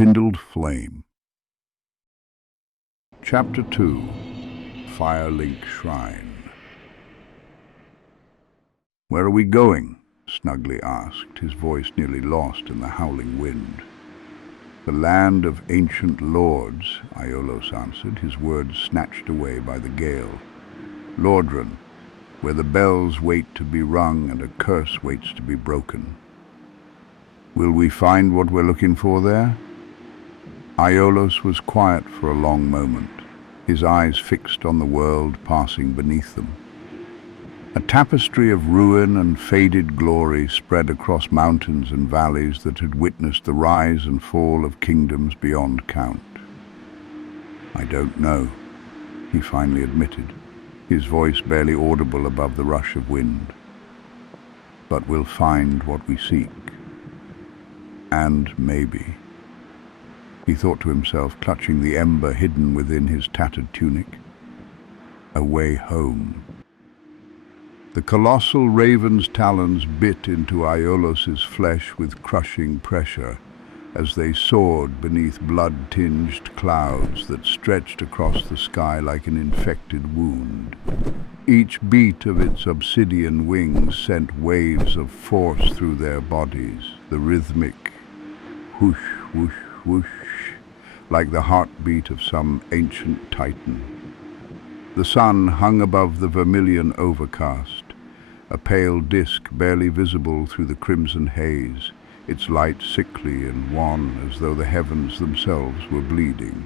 Kindled flame. Chapter 2. Firelink Shrine. "Where are we going?" Snugly asked, his voice nearly lost in the howling wind. "The land of ancient lords," Aiolos answered, his words snatched away by the gale. "Lordran, where the bells wait to be rung and a curse waits to be broken." "Will we find what we're looking for there?" Aiolos was quiet for a long moment, his eyes fixed on the world passing beneath them. A tapestry of ruin and faded glory spread across mountains and valleys that had witnessed the rise and fall of kingdoms beyond count. "I don't know," he finally admitted, his voice barely audible above the rush of wind. "But we'll find what we seek. And maybe," he thought to himself, clutching the ember hidden within his tattered tunic, "a way home." The colossal raven's talons bit into Aiolos's flesh with crushing pressure as they soared beneath blood-tinged clouds that stretched across the sky like an infected wound. Each beat of its obsidian wings sent waves of force through their bodies, the rhythmic whoosh, whoosh, whoosh, like the heartbeat of some ancient titan. The sun hung above the vermilion overcast, a pale disk barely visible through the crimson haze, its light sickly and wan as though the heavens themselves were bleeding.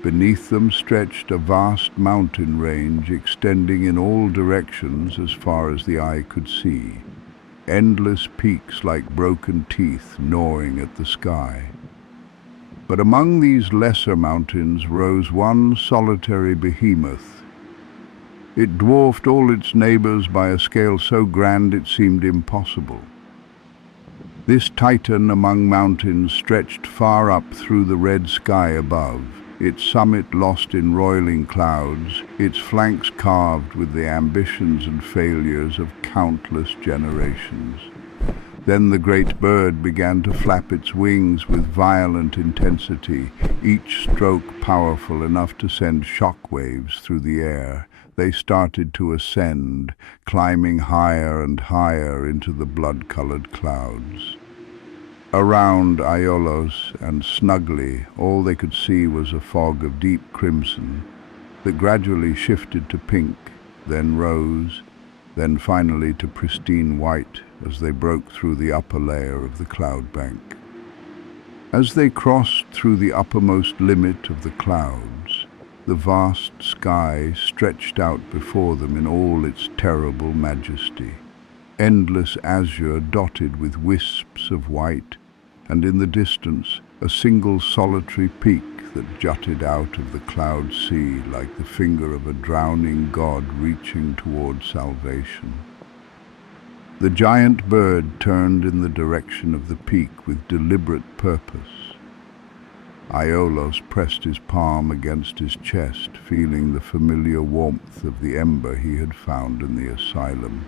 Beneath them stretched a vast mountain range extending in all directions as far as the eye could see, endless peaks like broken teeth gnawing at the sky. But among these lesser mountains rose one solitary behemoth. It dwarfed all its neighbors by a scale so grand it seemed impossible. This titan among mountains stretched far up through the red sky above, its summit lost in roiling clouds, its flanks carved with the ambitions and failures of countless generations. Then the great bird began to flap its wings with violent intensity, each stroke powerful enough to send shock waves through the air. They started to ascend, climbing higher and higher into the blood-colored clouds. Around Aiolos and snugly, all they could see was a fog of deep crimson that gradually shifted to pink, then rose, then finally to pristine white as they broke through the upper layer of the cloud bank. As they crossed through the uppermost limit of the clouds, the vast sky stretched out before them in all its terrible majesty, endless azure dotted with wisps of white, and in the distance a single solitary peak that jutted out of the cloud sea like the finger of a drowning god reaching toward salvation. The giant bird turned in the direction of the peak with deliberate purpose. Aiolos pressed his palm against his chest, feeling the familiar warmth of the ember he had found in the asylum.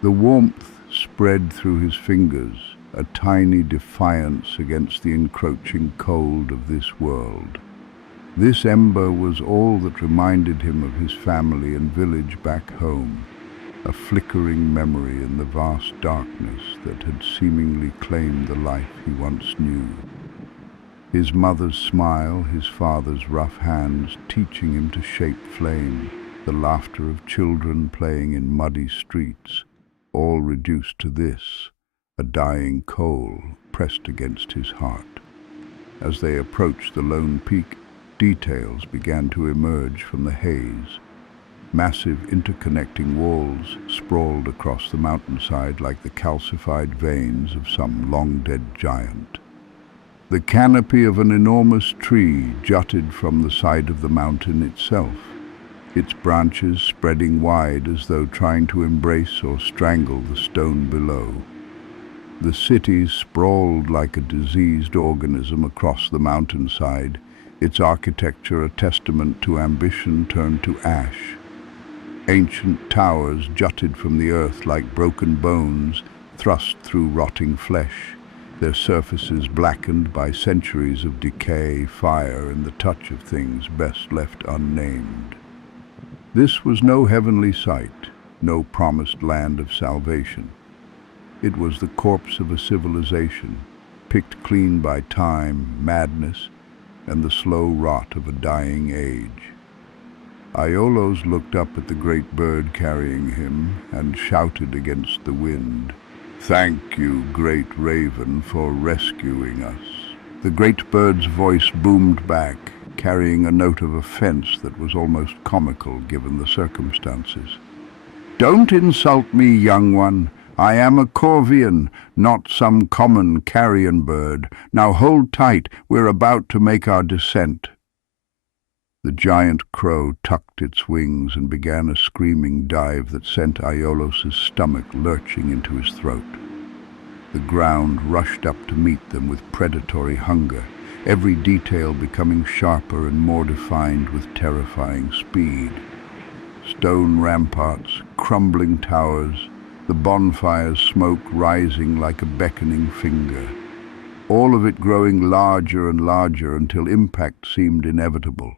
The warmth spread through his fingers, a tiny defiance against the encroaching cold of this world. This ember was all that reminded him of his family and village back home, a flickering memory in the vast darkness that had seemingly claimed the life he once knew. His mother's smile, his father's rough hands teaching him to shape flame, the laughter of children playing in muddy streets, all reduced to this, a dying coal pressed against his heart. As they approached the lone peak, details began to emerge from the haze. Massive interconnecting walls sprawled across the mountainside like the calcified veins of some long-dead giant. The canopy of an enormous tree jutted from the side of the mountain itself, its branches spreading wide as though trying to embrace or strangle the stone below. The city sprawled like a diseased organism across the mountainside, its architecture a testament to ambition turned to ash. Ancient towers jutted from the earth like broken bones thrust through rotting flesh, their surfaces blackened by centuries of decay, fire, and the touch of things best left unnamed. This was no heavenly sight, no promised land of salvation. It was the corpse of a civilization, picked clean by time, madness, and the slow rot of a dying age. Aiolos looked up at the great bird carrying him and shouted against the wind, "Thank you, great raven, for rescuing us." The great bird's voice boomed back, carrying a note of offense that was almost comical given the circumstances. "Don't insult me, young one. I am a Corvian, not some common carrion bird. Now hold tight, we're about to make our descent." The giant crow tucked its wings and began a screaming dive that sent Aiolos' stomach lurching into his throat. The ground rushed up to meet them with predatory hunger, every detail becoming sharper and more defined with terrifying speed. Stone ramparts, crumbling towers, the bonfire's smoke rising like a beckoning finger. All of it growing larger and larger until impact seemed inevitable.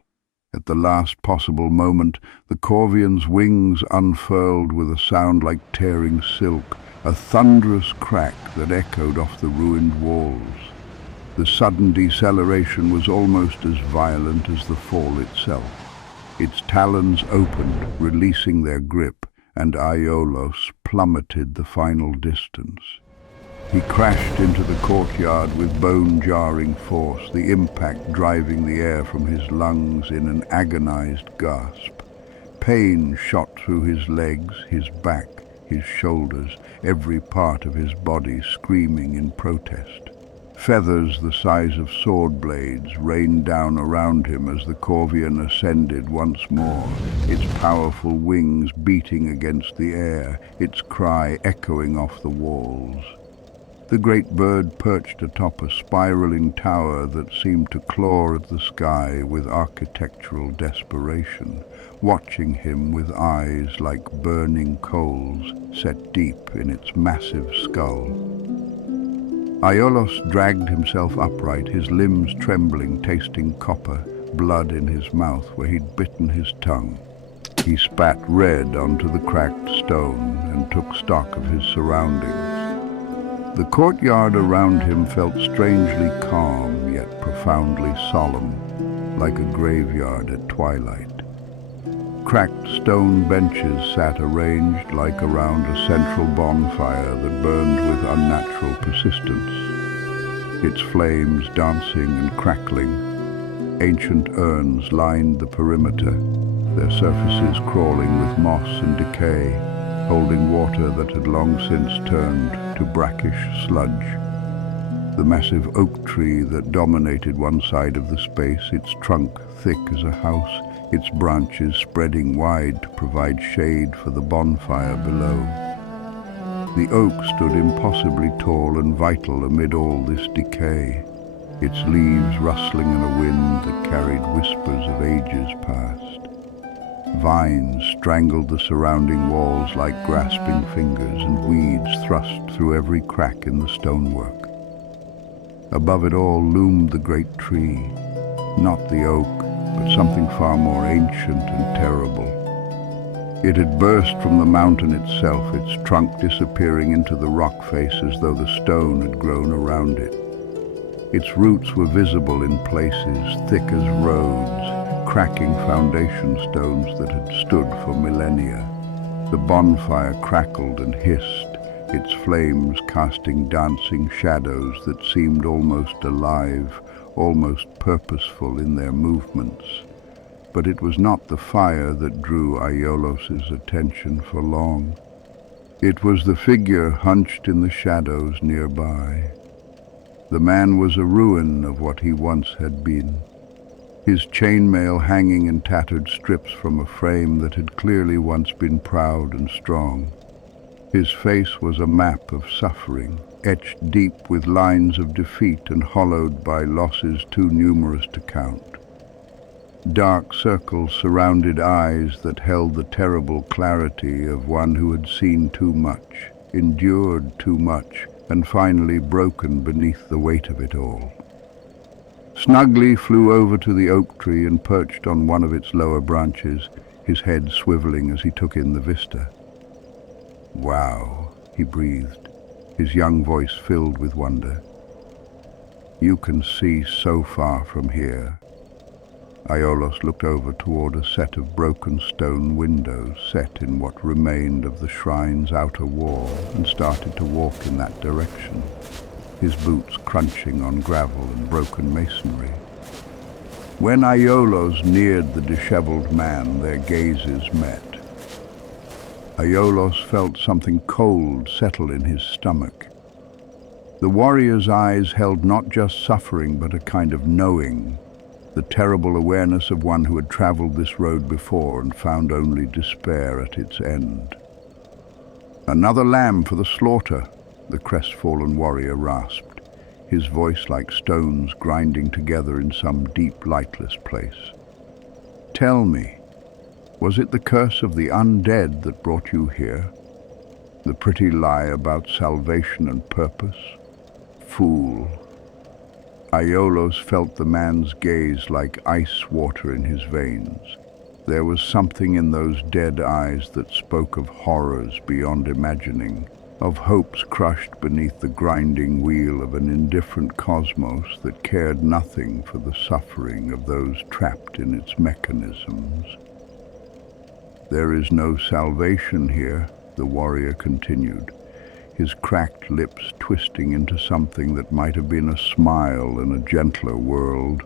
At the last possible moment, the Corvian's wings unfurled with a sound like tearing silk, a thunderous crack that echoed off the ruined walls. The sudden deceleration was almost as violent as the fall itself. Its talons opened, releasing their grip, and Aiolos plummeted the final distance. He crashed into the courtyard with bone-jarring force, the impact driving the air from his lungs in an agonized gasp. Pain shot through his legs, his back, his shoulders, every part of his body screaming in protest. Feathers the size of sword blades rained down around him as the Corvian ascended once more, its powerful wings beating against the air, its cry echoing off the walls. The great bird perched atop a spiraling tower that seemed to claw at the sky with architectural desperation, watching him with eyes like burning coals set deep in its massive skull. Aiolos dragged himself upright, his limbs trembling, tasting copper, blood in his mouth where he'd bitten his tongue. He spat red onto the cracked stone and took stock of his surroundings. The courtyard around him felt strangely calm, yet profoundly solemn, like a graveyard at twilight. Cracked stone benches sat arranged like around a central bonfire that burned with unnatural persistence, its flames dancing and crackling. Ancient urns lined the perimeter, their surfaces crawling with moss and decay, holding water that had long since turned to brackish sludge. The massive oak tree that dominated one side of the space, its trunk thick as a house, its branches spreading wide to provide shade for the bonfire below. The oak stood impossibly tall and vital amid all this decay, its leaves rustling in a wind that carried whispers of ages past. Vines strangled the surrounding walls like grasping fingers, and weeds thrust through every crack in the stonework. Above it all loomed the great tree, not the oak, but something far more ancient and terrible. It had burst from the mountain itself, its trunk disappearing into the rock face as though the stone had grown around it. Its roots were visible in places, thick as roads, cracking foundation stones that had stood for millennia. The bonfire crackled and hissed, its flames casting dancing shadows that seemed almost alive, almost purposeful in their movements. But it was not the fire that drew Aiolos' attention for long. It was the figure hunched in the shadows nearby. The man was a ruin of what he once had been, his chainmail hanging in tattered strips from a frame that had clearly once been proud and strong. His face was a map of suffering, etched deep with lines of defeat and hollowed by losses too numerous to count. Dark circles surrounded eyes that held the terrible clarity of one who had seen too much, endured too much, and finally broken beneath the weight of it all. Snugly flew over to the oak tree and perched on one of its lower branches, his head swiveling as he took in the vista. "Wow," he breathed, his young voice filled with wonder. "You can see so far from here." Aiolos looked over toward a set of broken stone windows set in what remained of the shrine's outer wall and started to walk in that direction, his boots crunching on gravel and broken masonry. When Aiolos neared the disheveled man, their gazes met. Aiolos felt something cold settle in his stomach. The warrior's eyes held not just suffering but a kind of knowing, the terrible awareness of one who had traveled this road before and found only despair at its end. "Another lamb for the slaughter," the crestfallen warrior rasped, his voice like stones grinding together in some deep, lightless place. "Tell me, was it the curse of the undead that brought you here? The pretty lie about salvation and purpose? Fool." Aiolos felt the man's gaze like ice water in his veins. There was something in those dead eyes that spoke of horrors beyond imagining, of hopes crushed beneath the grinding wheel of an indifferent cosmos that cared nothing for the suffering of those trapped in its mechanisms. "There is no salvation here," the warrior continued, his cracked lips twisting into something that might have been a smile in a gentler world.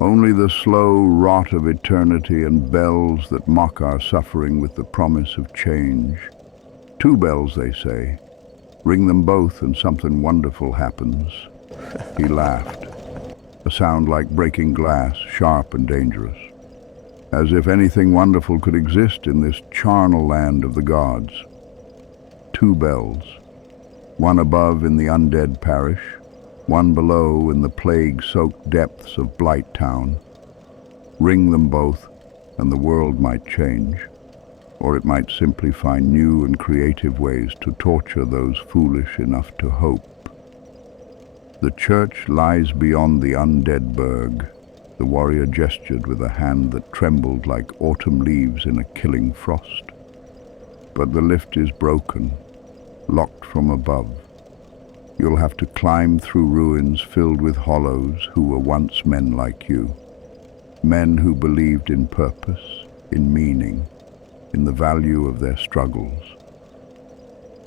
"Only the slow rot of eternity and bells that mock our suffering with the promise of change. 2 bells, they say. Ring them both and something wonderful happens." He laughed, a sound like breaking glass, sharp and dangerous. As if anything wonderful could exist in this charnel land of the gods. 2 bells, one above in the undead parish, one below in the plague-soaked depths of Blight Town. Ring them both, and the world might change, or it might simply find new and creative ways to torture those foolish enough to hope. "The church lies beyond the undead Burg," the warrior gestured with a hand that trembled like autumn leaves in a killing frost. "But the lift is broken, locked from above. You'll have to climb through ruins filled with hollows who were once men like you. Men who believed in purpose, in meaning, in the value of their struggles."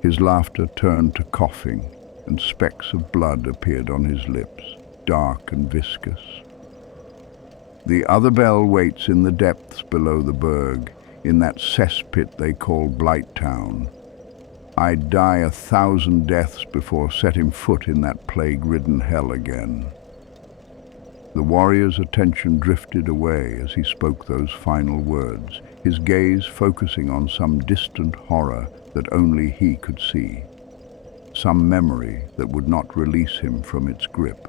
His laughter turned to coughing, and specks of blood appeared on his lips, dark and viscous. "The other bell waits in the depths below the Burg, in that cesspit they call Blight Town. I'd die 1,000 deaths before setting foot in that plague-ridden hell again." The warrior's attention drifted away as he spoke those final words, his gaze focusing on some distant horror that only he could see, some memory that would not release him from its grip.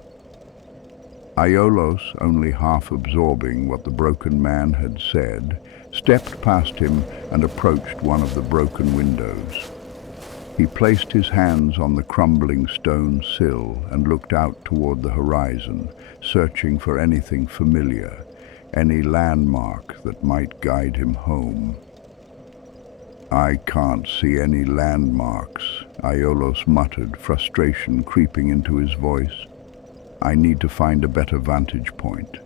Aiolos, only half absorbing what the broken man had said, stepped past him and approached one of the broken windows. He placed his hands on the crumbling stone sill and looked out toward the horizon, searching for anything familiar, any landmark that might guide him home. "I can't see any landmarks," Aiolos muttered, frustration creeping into his voice. "I need to find a better vantage point."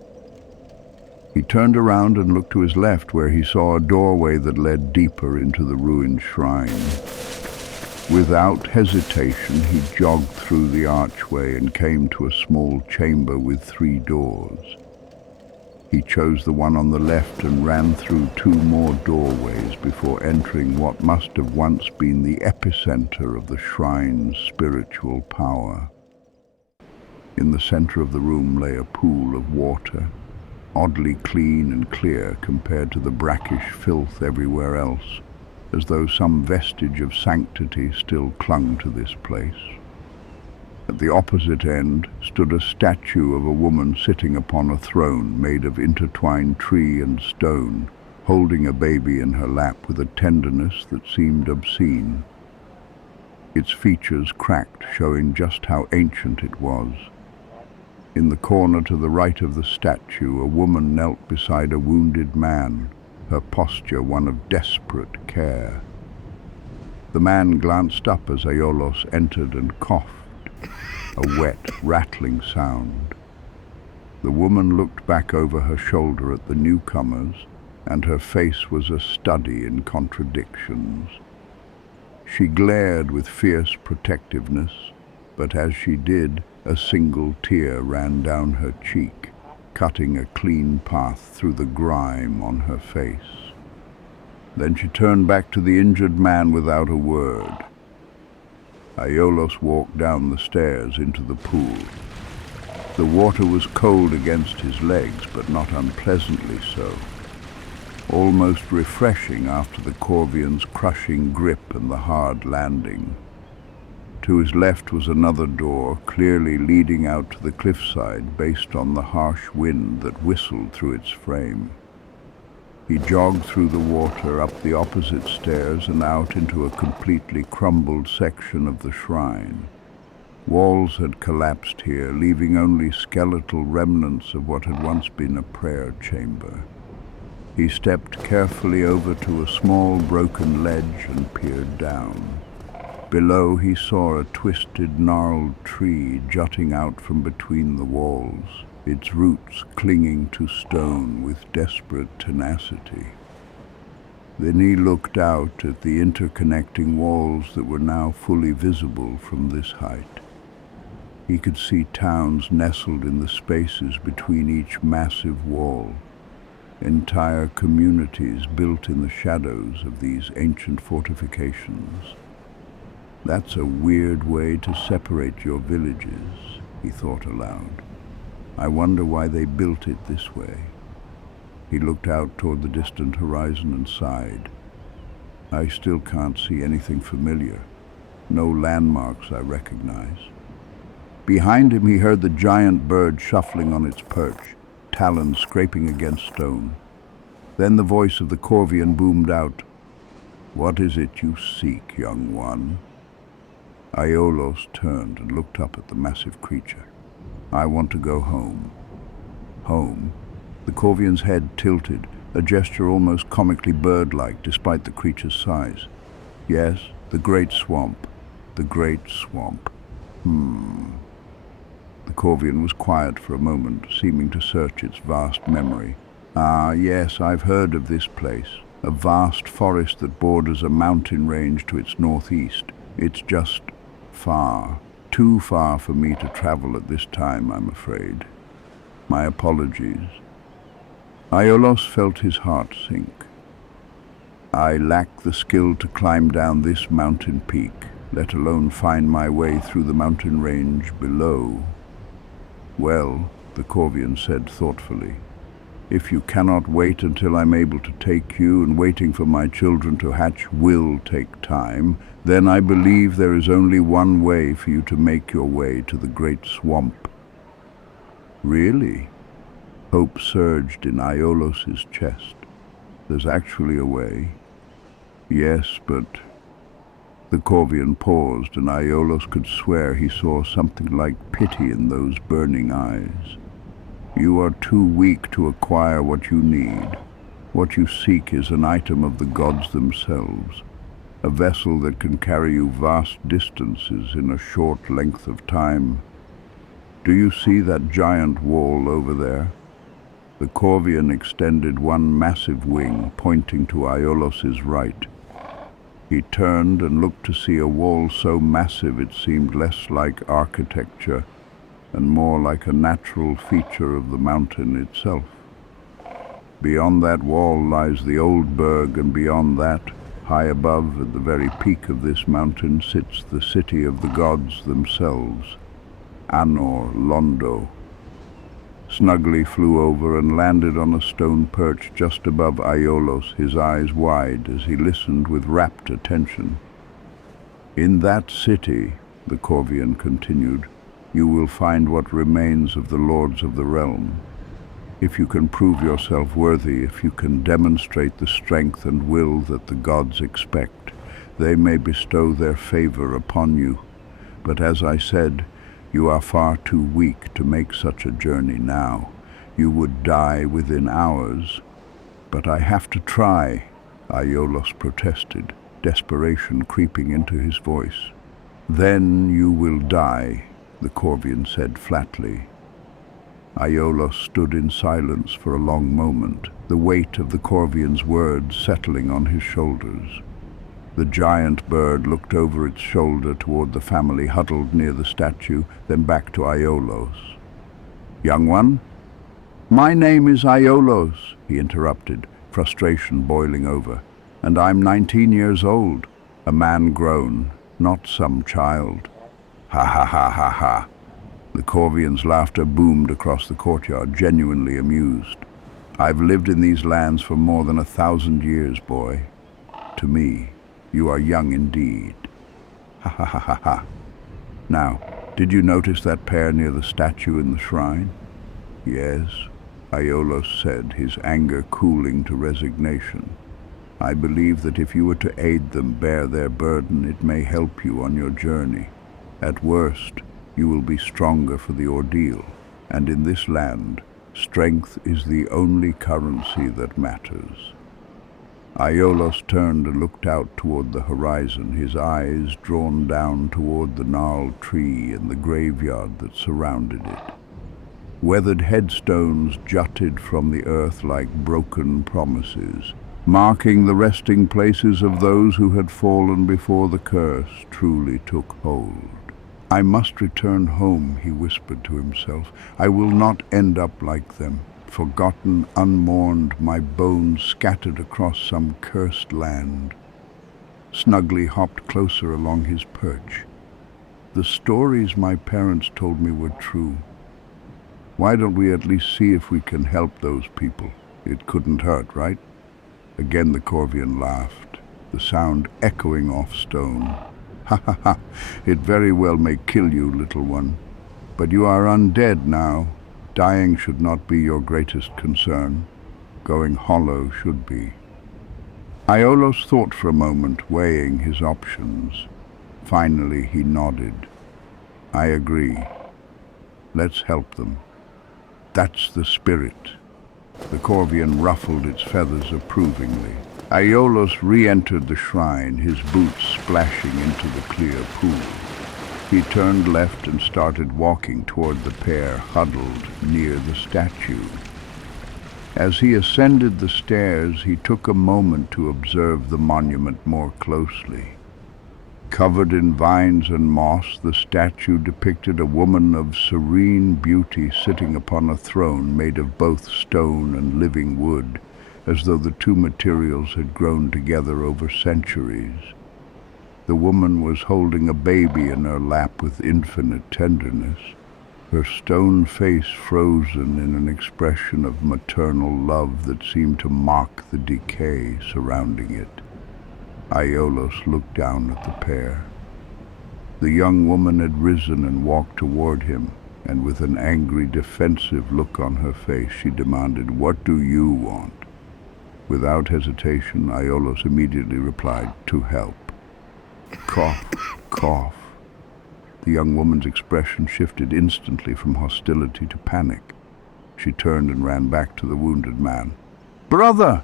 He turned around and looked to his left, where he saw a doorway that led deeper into the ruined shrine. Without hesitation, he jogged through the archway and came to a small chamber with 3 doors. He chose the one on the left and ran through 2 more doorways before entering what must have once been the epicenter of the shrine's spiritual power. In the center of the room lay a pool of water, oddly clean and clear compared to the brackish filth everywhere else, as though some vestige of sanctity still clung to this place. At the opposite end stood a statue of a woman sitting upon a throne made of intertwined tree and stone, holding a baby in her lap with a tenderness that seemed obscene. its features cracked, showing just how ancient it was. In the corner to the right of the statue, a woman knelt beside a wounded man, her posture one of desperate care. The man glanced up as Aiolos entered and coughed, a wet, rattling sound. The woman looked back over her shoulder at the newcomers, and her face was a study in contradictions. She glared with fierce protectiveness, but as she did, a single tear ran down her cheek, cutting a clean path through the grime on her face. Then she turned back to the injured man without a word. Aiolos walked down the stairs into the pool. The water was cold against his legs, but not unpleasantly so. Almost refreshing after the Corvians' crushing grip and the hard landing. To his left was another door, clearly leading out to the cliffside based on the harsh wind that whistled through its frame. He jogged through the water, up the opposite stairs and out into a completely crumbled section of the shrine. Walls had collapsed here, leaving only skeletal remnants of what had once been a prayer chamber. He stepped carefully over to a small broken ledge and peered down. Below he saw a twisted, gnarled tree jutting out from between the walls, its roots clinging to stone with desperate tenacity. Then he looked out at the interconnecting walls that were now fully visible from this height. He could see towns nestled in the spaces between each massive wall, entire communities built in the shadows of these ancient fortifications. That's a weird way to separate your villages, he thought aloud. I wonder why they built it this way. He looked out toward the distant horizon and sighed. I still can't see anything familiar. No landmarks I recognize. Behind him he heard the giant bird shuffling on its perch, talons scraping against stone. Then the voice of the Corvian boomed out, "What is it you seek, young one?" Aiolos turned and looked up at the massive creature. "I want to go home." Home? The Corvian's head tilted, a gesture almost comically bird-like despite the creature's size. Yes, the Great Swamp. The Great Swamp. The Corvian was quiet for a moment, seeming to search its vast memory. "Ah, yes, I've heard of this place. A vast forest that borders a mountain range to its northeast. It's just far. Too far for me to travel at this time, I'm afraid. My apologies." Aiolos felt his heart sink. "I lack the skill to climb down this mountain peak, let alone find my way through the mountain range below." "Well," the Corvian said thoughtfully, "if you cannot wait until I'm able to take you, and waiting for my children to hatch will take time, then I believe there is only one way for you to make your way to the Great Swamp." "Really?" Hope surged in Aiolos' chest. "There's actually a way?" "Yes, but..." The Corvian paused, and Aiolos could swear he saw something like pity in those burning eyes. "You are too weak to acquire what you need. What you seek is an item of the gods themselves, a vessel that can carry you vast distances in a short length of time. Do you see that giant wall over there?" The Corvian extended one massive wing, pointing to Aiolos' right. He turned and looked to see a wall so massive it seemed less like architecture and more like a natural feature of the mountain itself. "Beyond that wall lies the old Burg, and beyond that, high above, at the very peak of this mountain, sits the city of the gods themselves, Anor Londo." Snugly flew over and landed on a stone perch just above Aiolos, his eyes wide as he listened with rapt attention. "In that city," the Corvian continued, "you will find what remains of the lords of the realm. If you can prove yourself worthy, if you can demonstrate the strength and will that the gods expect, They may bestow their favor upon you, but as I said, you are far too weak to make such a journey now. You would die within hours. But I have to try, Aiolos protested, desperation creeping into his voice. Then you will die, the Corvian said flatly. Aiolos stood in silence for a long moment, the weight of the Corvian's words settling on his shoulders. The giant bird looked over its shoulder toward the family huddled near the statue, then back to Aiolos. "Young one?" "My name is Aiolos," he interrupted, frustration boiling over. "And I'm 19 years old, a man grown, not some child." "Ha ha ha ha ha." The Corvian's laughter boomed across the courtyard, genuinely amused. "I've lived in these lands for more than 1,000 years, boy. To me, you are young indeed. Ha ha ha ha ha. Now, did you notice that pair near the statue in the shrine?" "Yes," Aiolos said, his anger cooling to resignation. "I believe that if you were to aid them bear their burden, it may help you on your journey. At worst, you will be stronger for the ordeal, and in this land, strength is the only currency that matters." Aiolos turned and looked out toward the horizon, his eyes drawn down toward the gnarled tree and the graveyard that surrounded it. Weathered headstones jutted from the earth like broken promises, marking the resting places of those who had fallen before the curse truly took hold. "I must return home," he whispered to himself. "I will not end up like them, forgotten, unmourned, my bones scattered across some cursed land." Snugly hopped closer along his perch. "The stories my parents told me were true. Why don't we at least see if we can help those people? It couldn't hurt, right?" Again the Corvian laughed, the sound echoing off stone. "Ha ha ha, it very well may kill you, little one. But you are undead now. Dying should not be your greatest concern. Going hollow should be." Aiolos thought for a moment, weighing his options. Finally he nodded. "I agree. Let's help them. That's the spirit." The Corvian ruffled its feathers approvingly. Aiolos re-entered the shrine, his boots splashing into the clear pool. He turned left and started walking toward the pair huddled near the statue. As he ascended the stairs, he took a moment to observe the monument more closely. Covered in vines and moss, the statue depicted a woman of serene beauty sitting upon a throne made of both stone and living wood, as though the two materials had grown together over centuries. The woman was holding a baby in her lap with infinite tenderness, her stone face frozen in an expression of maternal love that seemed to mock the decay surrounding it. Aiolos looked down at the pair. The young woman had risen and walked toward him, and with an angry, defensive look on her face, she demanded, "What do you want?" Without hesitation, Aiolos immediately replied, "To help." Cough, cough. The young woman's expression shifted instantly from hostility to panic. She turned and ran back to the wounded man. "Brother,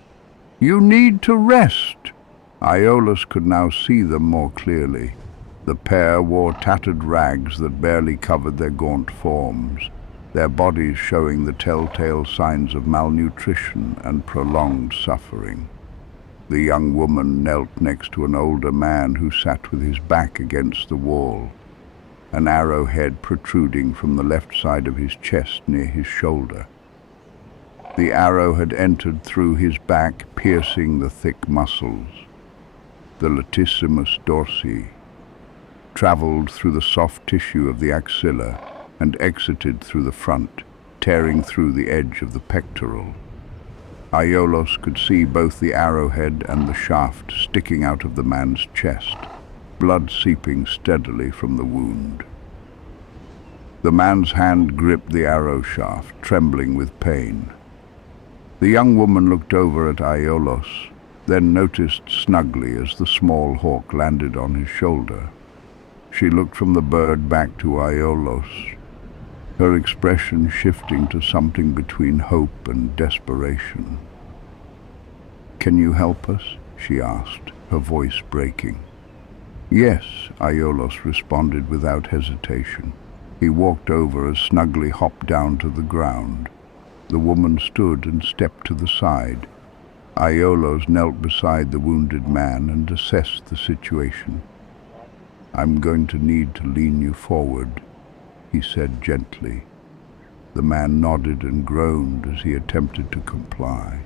you need to rest." Aiolos could now see them more clearly. The pair wore tattered rags that barely covered their gaunt forms, their bodies showing the telltale signs of malnutrition and prolonged suffering. The young woman knelt next to an older man who sat with his back against the wall, an arrowhead protruding from the left side of his chest near his shoulder. The arrow had entered through his back, piercing the thick muscles. The latissimus dorsi traveled through the soft tissue of the axilla and exited through the front, tearing through the edge of the pectoral. Aiolos could see both the arrowhead and the shaft sticking out of the man's chest, blood seeping steadily from the wound. The man's hand gripped the arrow shaft, trembling with pain. The young woman looked over at Aiolos, then noticed snugly as the small hawk landed on his shoulder. She looked from the bird back to Aiolos, her expression shifting to something between hope and desperation. "Can you help us?" she asked, her voice breaking. "Yes," Aiolos responded without hesitation. He walked over as snugly hopped down to the ground. The woman stood and stepped to the side. Aiolos knelt beside the wounded man and assessed the situation. "I'm going to need to lean you forward," he said gently. The man nodded and groaned as he attempted to comply.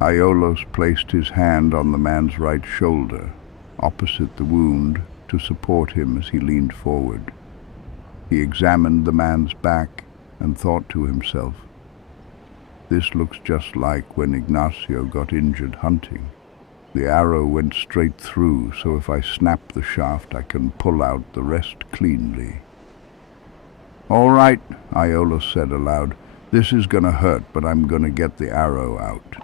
Aiolos placed his hand on the man's right shoulder, opposite the wound, to support him as he leaned forward. He examined the man's back and thought to himself, "This looks just like when Ignacio got injured hunting. The arrow went straight through, so if I snap the shaft, I can pull out the rest cleanly." "All right," Aiolos said aloud. "This is gonna hurt, but I'm gonna get the arrow out."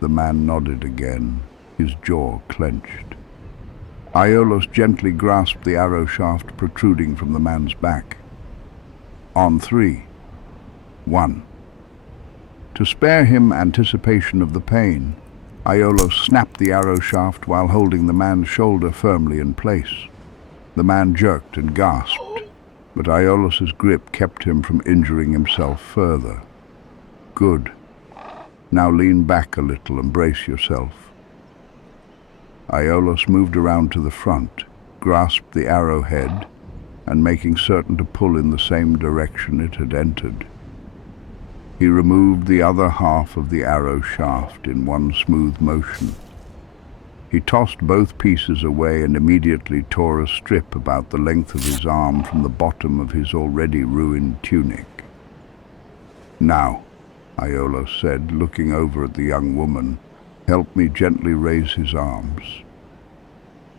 The man nodded again, his jaw clenched. Aiolos gently grasped the arrow shaft protruding from the man's back. On 3. 1. To spare him anticipation of the pain, Aiolos snapped the arrow shaft while holding the man's shoulder firmly in place. The man jerked and gasped, but Aiolos's grip kept him from injuring himself further. "Good. Now lean back a little and brace yourself." Aiolos moved around to the front, grasped the arrowhead, and making certain to pull in the same direction it had entered. He removed the other half of the arrow shaft in one smooth motion. He tossed both pieces away and immediately tore a strip about the length of his arm from the bottom of his already ruined tunic. "Now," Aiolos said, looking over at the young woman, "help me gently raise his arms."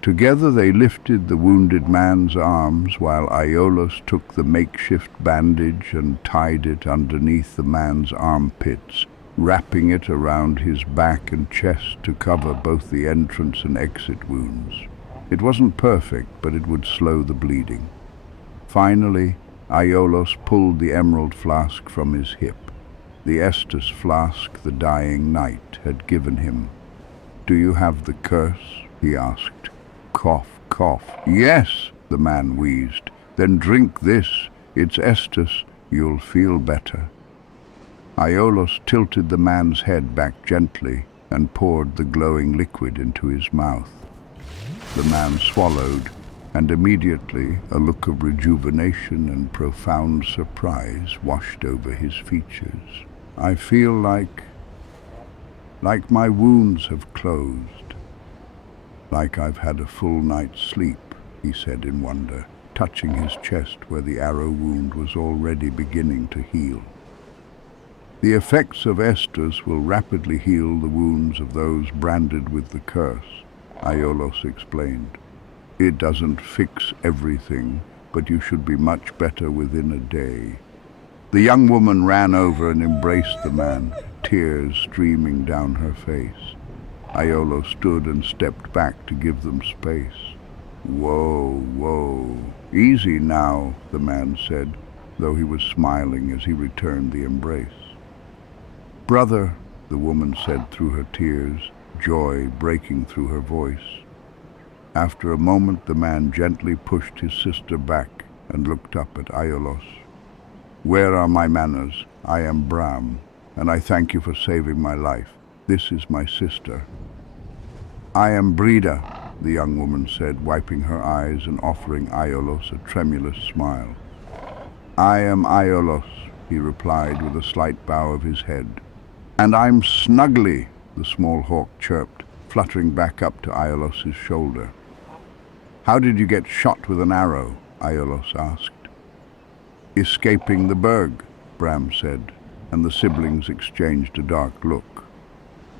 Together they lifted the wounded man's arms while Aiolos took the makeshift bandage and tied it underneath the man's armpits, wrapping it around his back and chest to cover both the entrance and exit wounds. It wasn't perfect, but it would slow the bleeding. Finally, Aiolos pulled the emerald flask from his hip, the Estus flask the dying knight had given him. "Do you have the curse?" he asked. Cough, cough. "Yes," the man wheezed. "Then drink this. It's Estus. You'll feel better." Aiolos tilted the man's head back gently and poured the glowing liquid into his mouth. The man swallowed, and immediately a look of rejuvenation and profound surprise washed over his features. "I feel like my wounds have closed. Like I've had a full night's sleep," he said in wonder, touching his chest where the arrow wound was already beginning to heal. "The effects of Estus will rapidly heal the wounds of those branded with the curse," Aiolos explained. "It doesn't fix everything, but you should be much better within a day." The young woman ran over and embraced the man, tears streaming down her face. Aiolos stood and stepped back to give them space. "Whoa, whoa. Easy now," the man said, though he was smiling as he returned the embrace. "Brother," the woman said through her tears, joy breaking through her voice. After a moment, the man gently pushed his sister back and looked up at Aiolos. "Where are my manners? I am Bram, and I thank you for saving my life. This is my sister." "I am Breda," the young woman said, wiping her eyes and offering Aiolos a tremulous smile. "I am Aiolos," he replied with a slight bow of his head. "And I'm Snuggly," the small hawk chirped, fluttering back up to Aiolos's shoulder. "How did you get shot with an arrow?" Aiolos asked. "Escaping the Burg," Bram said, and the siblings exchanged a dark look.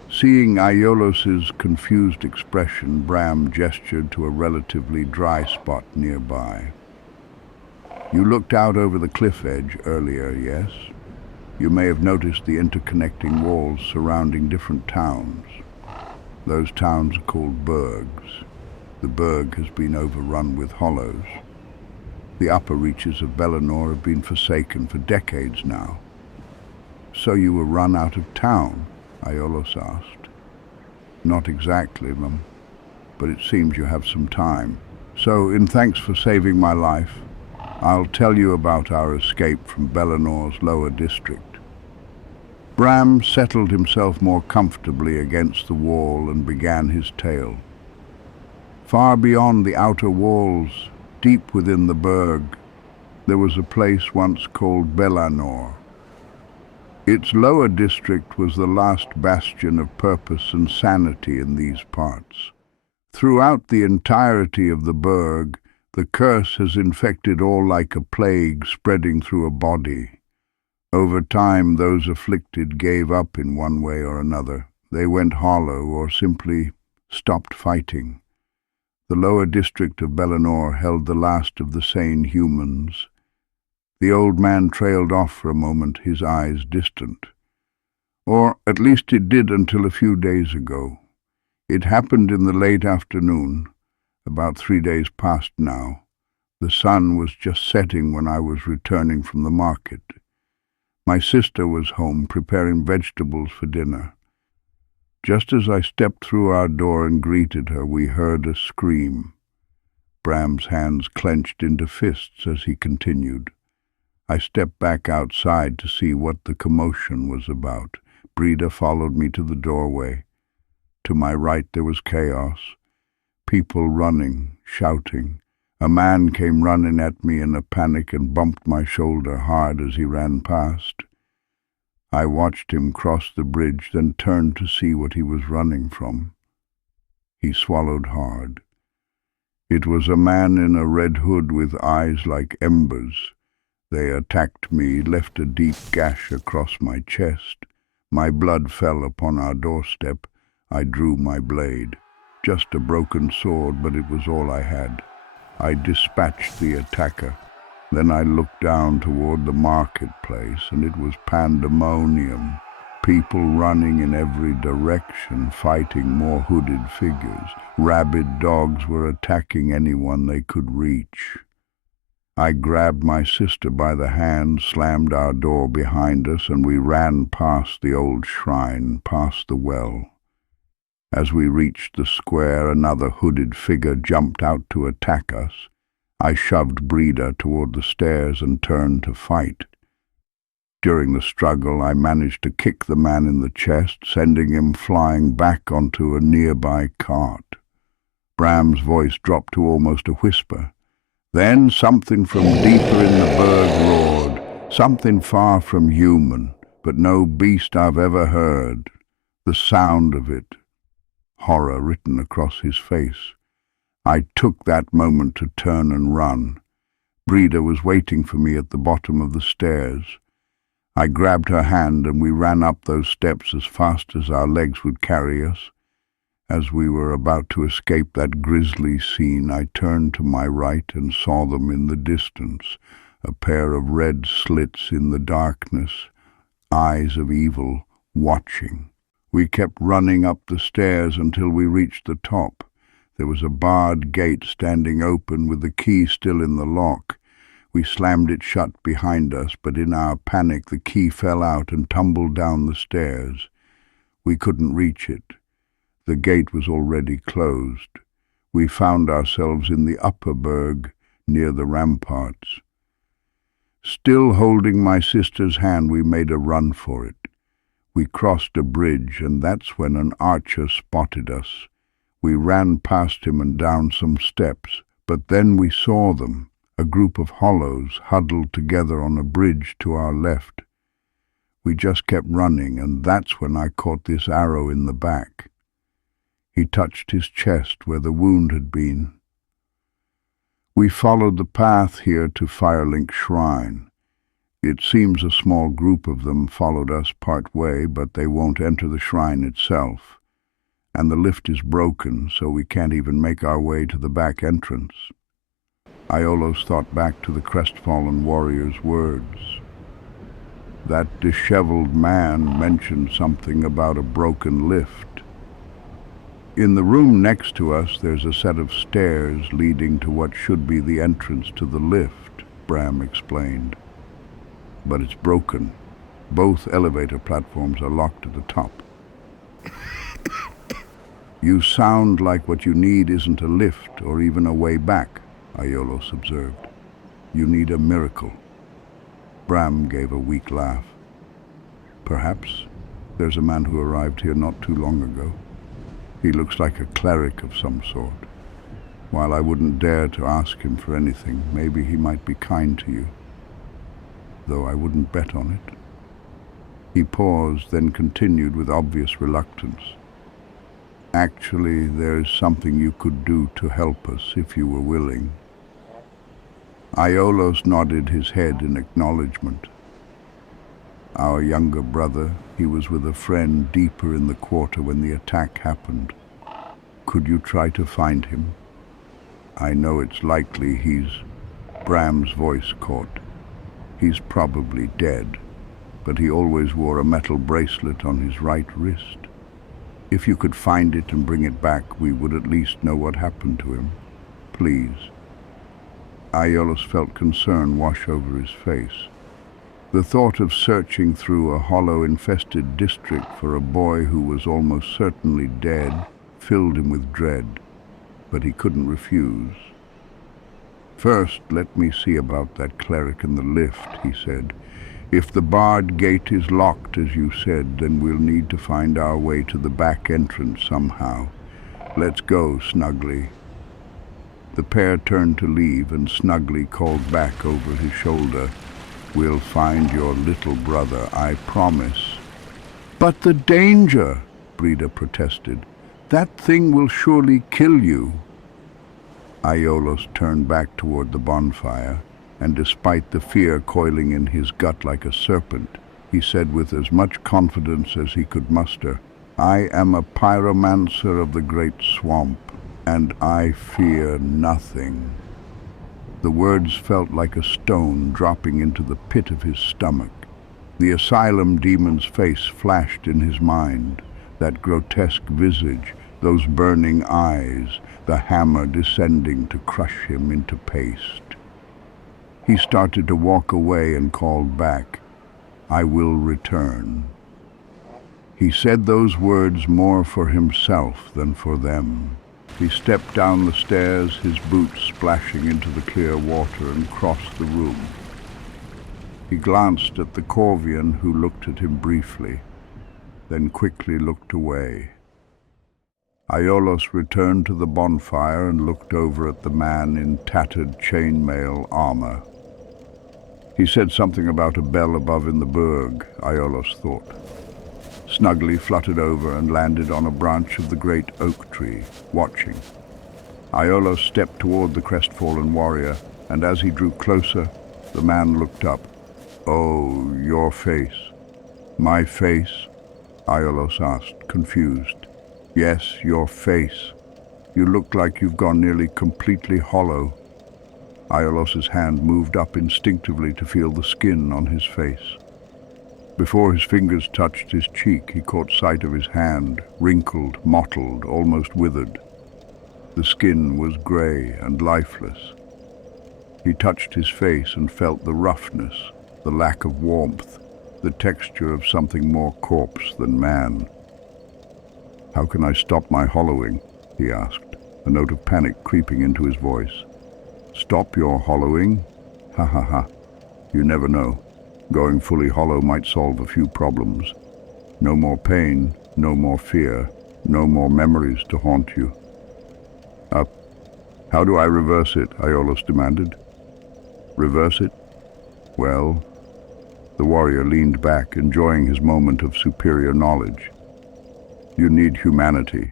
Seeing Aiolos's confused expression, Bram gestured to a relatively dry spot nearby. "You looked out over the cliff edge earlier, yes?" You may have noticed the interconnecting walls surrounding different towns. Those towns are called burgs. The Burg has been overrun with hollows. The upper reaches of Bellinor have been forsaken for decades now. So you were run out of town? Aiolos asked. Not exactly, Mum, but it seems you have some time. So, in thanks for saving my life, I'll tell you about our escape from Bellinor's lower district. Bram settled himself more comfortably against the wall and began his tale. Far beyond the outer walls, deep within the Burg, there was a place once called Bellinor. Its lower district was the last bastion of purpose and sanity in these parts. Throughout the entirety of the Burg, the curse has infected all like a plague spreading through a body. Over time, those afflicted gave up in one way or another. They went hollow or simply stopped fighting. The lower district of Bellinor held the last of the sane humans. The old man trailed off for a moment, his eyes distant. Or at least it did until a few days ago. It happened in the late afternoon, about 3 days past now. The sun was just setting when I was returning from the market. My sister was home preparing vegetables for dinner. Just as I stepped through our door and greeted her, we heard a scream. Bram's hands clenched into fists as he continued. I stepped back outside to see what the commotion was about. Breda followed me to the doorway. To my right there was chaos. People running, shouting. A man came running at me in a panic and bumped my shoulder hard as he ran past. I watched him cross the bridge, then turned to see what he was running from. He swallowed hard. It was a man in a red hood with eyes like embers. They attacked me, left a deep gash across my chest. My blood fell upon our doorstep. I drew my blade. Just a broken sword, but it was all I had. I dispatched the attacker. Then I looked down toward the marketplace, and it was pandemonium. People running in every direction, fighting more hooded figures. Rabid dogs were attacking anyone they could reach. I grabbed my sister by the hand, slammed our door behind us, and we ran past the old shrine, past the well. As we reached the square, another hooded figure jumped out to attack us. I shoved Breda toward the stairs and turned to fight. During the struggle, I managed to kick the man in the chest, sending him flying back onto a nearby cart. Bram's voice dropped to almost a whisper. Then something from deeper in the Burg roared, something far from human, but no beast I've ever heard. The sound of it. Horror written across his face. I took that moment to turn and run. Breda was waiting for me at the bottom of the stairs. I grabbed her hand and we ran up those steps as fast as our legs would carry us. As we were about to escape that grisly scene, I turned to my right and saw them in the distance, a pair of red slits in the darkness, eyes of evil, watching. We kept running up the stairs until we reached the top. There was a barred gate standing open with the key still in the lock. We slammed it shut behind us, but in our panic the key fell out and tumbled down the stairs. We couldn't reach it. The gate was already closed. We found ourselves in the upper Burg, near the ramparts. Still holding my sister's hand, we made a run for it. We crossed a bridge, and that's when an archer spotted us. We ran past him and down some steps, but then we saw them, a group of hollows huddled together on a bridge to our left. We just kept running, and that's when I caught this arrow in the back. He touched his chest where the wound had been. We followed the path here to Firelink Shrine. It seems a small group of them followed us part way, but they won't enter the shrine itself. And the lift is broken, so we can't even make our way to the back entrance. Aiolos thought back to the crestfallen warrior's words. That disheveled man mentioned something about a broken lift. In the room next to us, there's a set of stairs leading to what should be the entrance to the lift, Bram explained. But it's broken. Both elevator platforms are locked at the top. You sound like what you need isn't a lift or even a way back, Aiolos observed. You need a miracle. Bram gave a weak laugh. Perhaps there's a man who arrived here not too long ago. He looks like a cleric of some sort. While I wouldn't dare to ask him for anything, maybe he might be kind to you. Though I wouldn't bet on it. He paused, then continued with obvious reluctance. Actually, there's something you could do to help us if you were willing. Aiolos nodded his head in acknowledgement. Our younger brother, he was with a friend deeper in the quarter when the attack happened. Could you try to find him? I know it's likely he's... Bram's voice caught. He's probably dead, but he always wore a metal bracelet on his right wrist. If you could find it and bring it back, we would at least know what happened to him. Please. Aiolos felt concern wash over his face. The thought of searching through a hollow-infested district for a boy who was almost certainly dead filled him with dread, but he couldn't refuse. First, let me see about that cleric in the lift, he said. If the barred gate is locked, as you said, then we'll need to find our way to the back entrance somehow. Let's go, Snuggly. The pair turned to leave, and Snuggly called back over his shoulder, We'll find your little brother, I promise. But the danger, Breda protested. That thing will surely kill you. Aiolos turned back toward the bonfire, and despite the fear coiling in his gut like a serpent, he said with as much confidence as he could muster, I am a pyromancer of the great swamp, and I fear nothing. The words felt like a stone dropping into the pit of his stomach. The asylum demon's face flashed in his mind, that grotesque visage, those burning eyes, the hammer descending to crush him into paste. He started to walk away and called back, I will return. He said those words more for himself than for them. He stepped down the stairs, his boots splashing into the clear water, and crossed the room. He glanced at the Corvian, who looked at him briefly, then quickly looked away. Aiolos returned to the bonfire and looked over at the man in tattered chainmail armor. He said something about a bell above in the Burg, Aiolos thought. Snuggly fluttered over and landed on a branch of the great oak tree, watching. Aiolos stepped toward the crestfallen warrior, and as he drew closer, the man looked up. Oh, your face. My face? Aiolos asked, confused. Yes, your face. You look like you've gone nearly completely hollow. Aiolos's hand moved up instinctively to feel the skin on his face. Before his fingers touched his cheek, he caught sight of his hand, wrinkled, mottled, almost withered. The skin was gray and lifeless. He touched his face and felt the roughness, the lack of warmth, the texture of something more corpse than man. How can I stop my hollowing? He asked, a note of panic creeping into his voice. Stop your hollowing? Ha ha ha. You never know. Going fully hollow might solve a few problems. No more pain, no more fear, no more memories to haunt you. Up. How do I reverse it? Aiolos demanded. Reverse it? Well, the warrior leaned back, enjoying his moment of superior knowledge. You need humanity.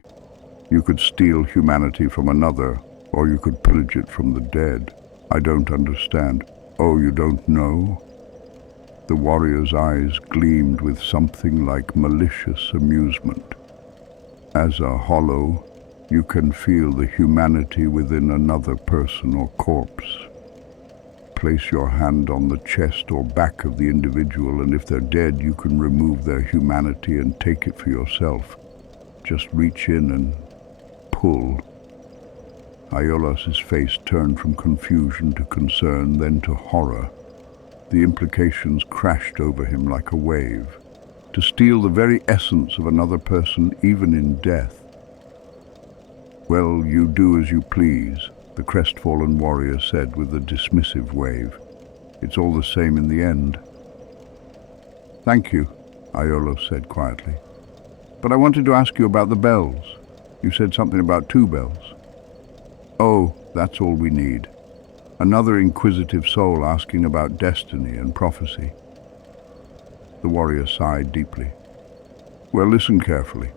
You could steal humanity from another, or you could pillage it from the dead. I don't understand. Oh, you don't know? The warrior's eyes gleamed with something like malicious amusement. As a hollow, you can feel the humanity within another person or corpse. Place your hand on the chest or back of the individual, and if they're dead, you can remove their humanity and take it for yourself. Just reach in and pull. Aiolos's face turned from confusion to concern, then to horror. The implications crashed over him like a wave. To steal the very essence of another person, even in death. "Well, you do as you please," the crestfallen warrior said with a dismissive wave. "It's all the same in the end." "Thank you," Aiolos said quietly. "But I wanted to ask you about the bells. You said something about 2 bells. "Oh, that's all we need. Another inquisitive soul asking about destiny and prophecy." The warrior sighed deeply. "Well, listen carefully.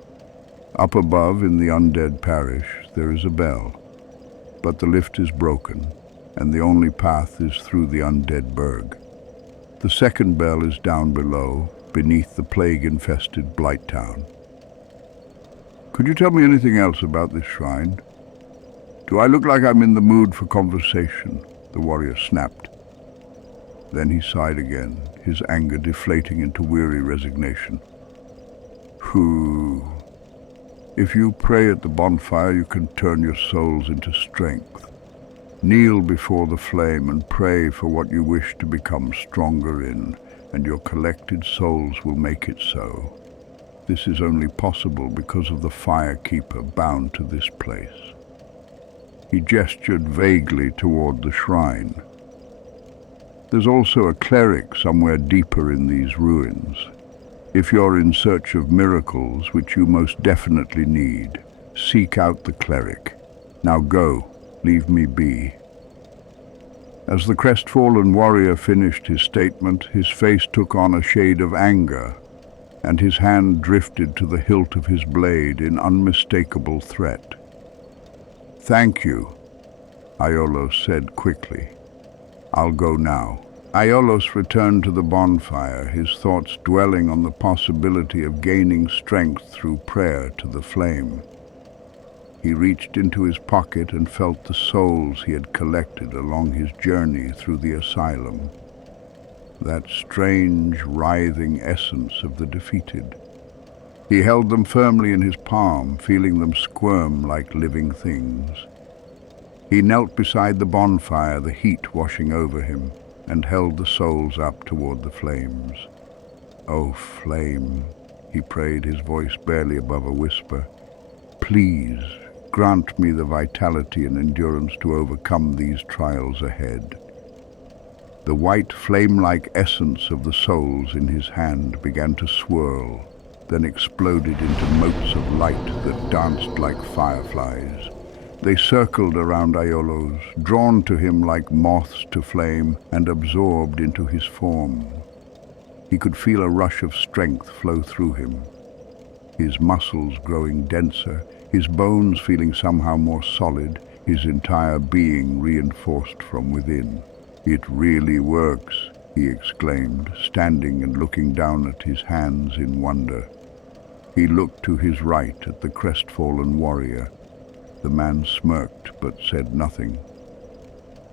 Up above in the undead parish, there is a bell. But the lift is broken, and the only path is through the undead Burg. The second bell is down below, beneath the plague-infested Blight Town." "Could you tell me anything else about this shrine? Do I look like I'm in the mood for conversation?" the warrior snapped. Then he sighed again, his anger deflating into weary resignation. "Whew. If you pray at the bonfire, you can turn your souls into strength. Kneel before the flame and pray for what you wish to become stronger in, and your collected souls will make it so. This is only possible because of the Firekeeper bound to this place." He gestured vaguely toward the shrine. "There's also a cleric somewhere deeper in these ruins. If you're in search of miracles, which you most definitely need, seek out the cleric. Now go, leave me be." As the crestfallen warrior finished his statement, his face took on a shade of anger, and his hand drifted to the hilt of his blade in unmistakable threat. "Thank you," Aiolos said quickly. "I'll go now." Aiolos returned to the bonfire, his thoughts dwelling on the possibility of gaining strength through prayer to the flame. He reached into his pocket and felt the souls he had collected along his journey through the asylum. That strange, writhing essence of the defeated. He held them firmly in his palm, feeling them squirm like living things. He knelt beside the bonfire, the heat washing over him, and held the souls up toward the flames. "Oh, flame," he prayed, his voice barely above a whisper, "please grant me the vitality and endurance to overcome these trials ahead." The white flame-like essence of the souls in his hand began to swirl, then exploded into motes of light that danced like fireflies. They circled around Aiolos, drawn to him like moths to flame, and absorbed into his form. He could feel a rush of strength flow through him, his muscles growing denser, his bones feeling somehow more solid, his entire being reinforced from within. "It really works," he exclaimed, standing and looking down at his hands in wonder. He looked to his right at the crestfallen warrior. The man smirked but said nothing.